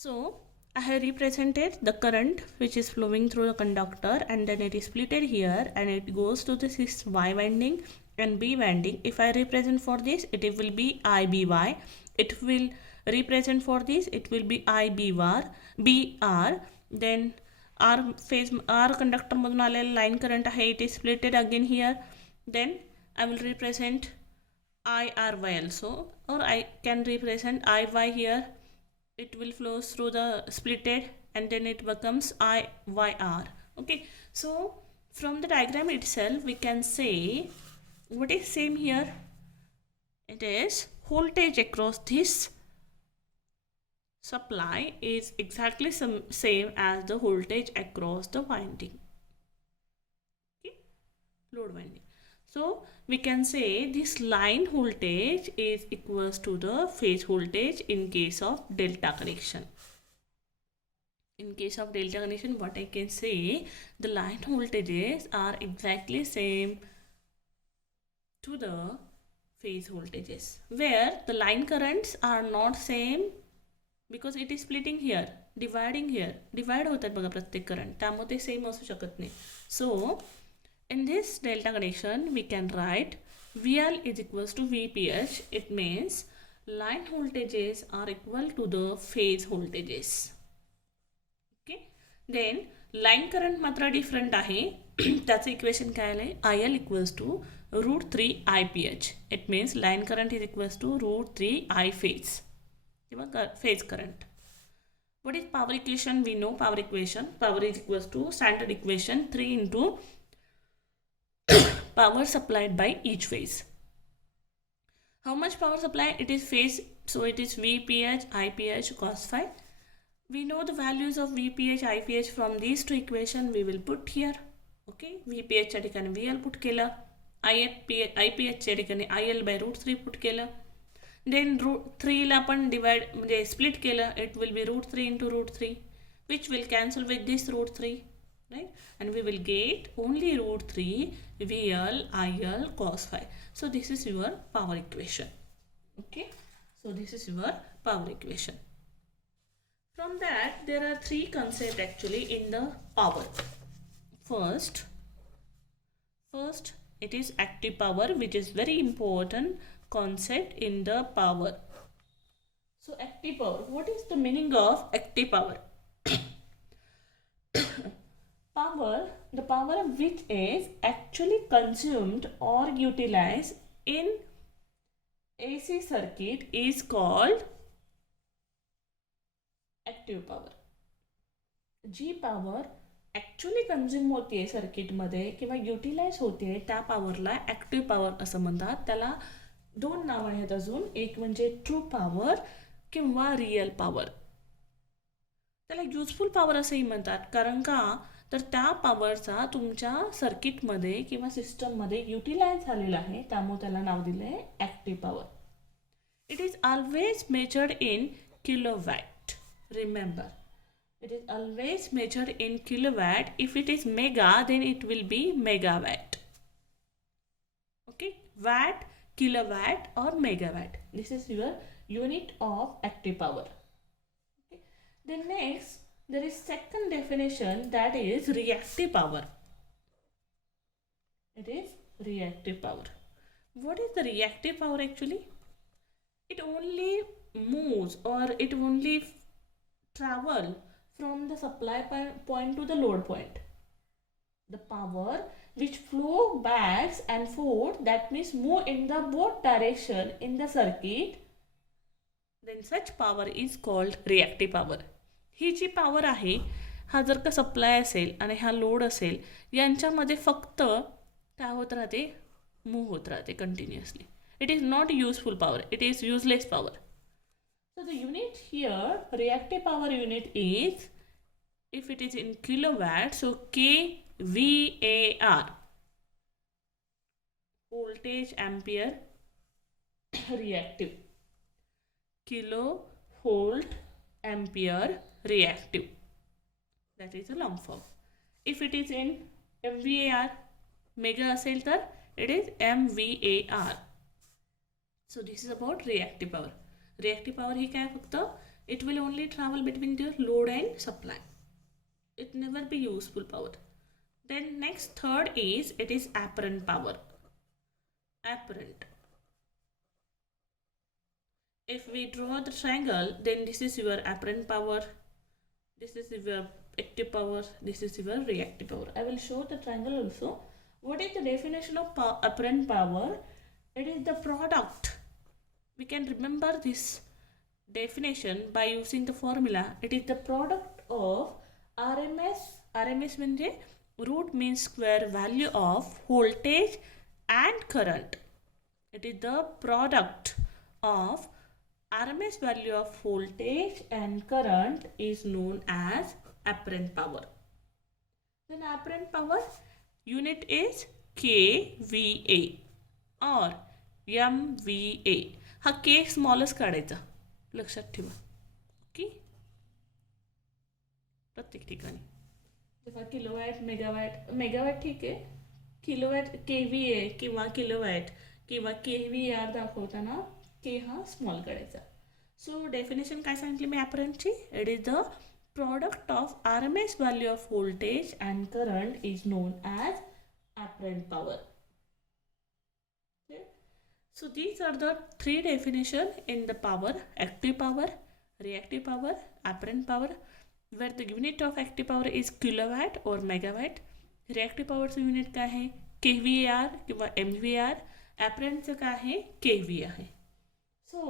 So I have represented the current which is flowing through the conductor, and then it is splitted here and it goes to this Y winding and B winding. If I represent for this, it will be IBY. It will represent for this, it will be IBR. Then R phase R conductor मधून आलेला line current आहे, it is splitted again here. Then I will represent IRY also, or I can represent IY here. It will flow through the splitted and then it becomes IYR. Okay, so from the diagram itself we can say what is same here. It is voltage across this supply is exactly same as the voltage across the winding. Okay, load winding. So we can say this line voltage is equals to the phase voltage in case of delta connection. In case of delta connection, what I can say, the line voltages are exactly same to the phase voltages, where the line currents are not same because it is splitting here, dividing here, divide होतात बघा प्रत्येक current, त्यामुळे ते same असू शकत नाही. So in this delta connection we can write VL is equals to VPH. It means line voltages are equal to the phase voltages. Okay, then line current मात्र different आहे. त्याचं इक्वेशन काय आलंय, IL equals to √3 IPH. It means line current is equals to √3 I phase किंवा phase current. What is power equation? We know power equation. Power is equals to standard equation 3 into power supplied by each phase. How much power supply? It is phase, so it is VPH, IPH, cos phi. We know the values of VPH, IPH from these two equation we will put here. Okay, VPH च्या ठिकाणी VL put केलं, IPH च्या ठिकाणी IL by √3 put केलं. Then √3 ला आपण divide म्हणजे split केलं, it will be √3 into √3 which will cancel with this √3. Right, and we will get only √3 VL IL cos phi. So this is your power equation. Okay, so this is your power equation. From that there are three concepts actually in the power. First it is active power, which is very important concept in the power. So active power, what is the meaning of active power? Power, the power which is actually consumed or utilized in AC circuit is called active power. जी power actually consume होते circuit मध्ये किंवा utilise होते त्या पॉवरला active power असं म्हणतात. त्याला दोन नाव आहेत अजून, एक म्हणजे ट्रू पॉवर किंवा रिअल पॉवर. त्याला युजफुल पॉवर असंही म्हणतात, कारण का तर त्या पॉवरचा तुमच्या सर्किटमध्ये किंवा सिस्टममध्ये युटिलाइज झालेला आहे, त्यामुळे त्याला नाव दिलं आहे active power. It is always measured in kilowatt. Remember, it is always measured in kilowatt. If it is mega, then it will be megawatt. Okay, watt, kilowatt or megawatt. This is your unit of active power. Okay. Then next there is second definition, that is reactive power. It is reactive power. What is the reactive power actually? It only moves or it only travel from the supply point to the load point. The power which flow backs and forth, that means move in the both direction in the circuit, then such power is called reactive power. ही जी power आहे, हा जर का supply असेल आणि हा load असेल, यांच्यामध्ये फक्त काय होत राहते, मूव होत राहते continuously. It is not useful power, it is useless power. So the unit here, reactive power unit is, if it is in kilowatt, so kVAR, voltage ampere reactive, kilo volt ampere reactive, that is a long form. If it is in MVAR, mega असेल तर it is MVAR. So this is about reactive power. Reactive power ही काय फक्त It will only travel between the load and supply. It never be useful power. Then next third is, it is apparent power. Apparent. If we draw the triangle, then this is your apparent power, this is your active power, this is your reactive power. I will show the triangle also. What is the definition of apparent power? It is the product. We can remember this definition by using the formula. It is the product of RMS म्हणजे root means square value of voltage and current. It is the product of RMS value of voltage and current is known as apparent power. Then apparent power unit is kVA or MVA. हा K स्मॉलच काढायचा, लक्षात ठेवा. Okay, प्रत्येक ठिकाणी जसा kilowatt, megawatt ठीक आहे, kilowatt KVA किंवा किलोवॅट किंवा KVAR दाखवताना K हा स्मॉल काढायचा. सो डेफिनेशन काय सांगितली मी ॲपरंटची? It is the product of RMS value of voltage and current is known as apparent power. Okay. So these are the three definitions in the power: active power, reactive power, apparent power, where the unit of active power is kilowatt or megawatt. reactive power चं unit काय आहे? KVAR किंवा MVAR. apparent चं काय आहे? KVA आहे. So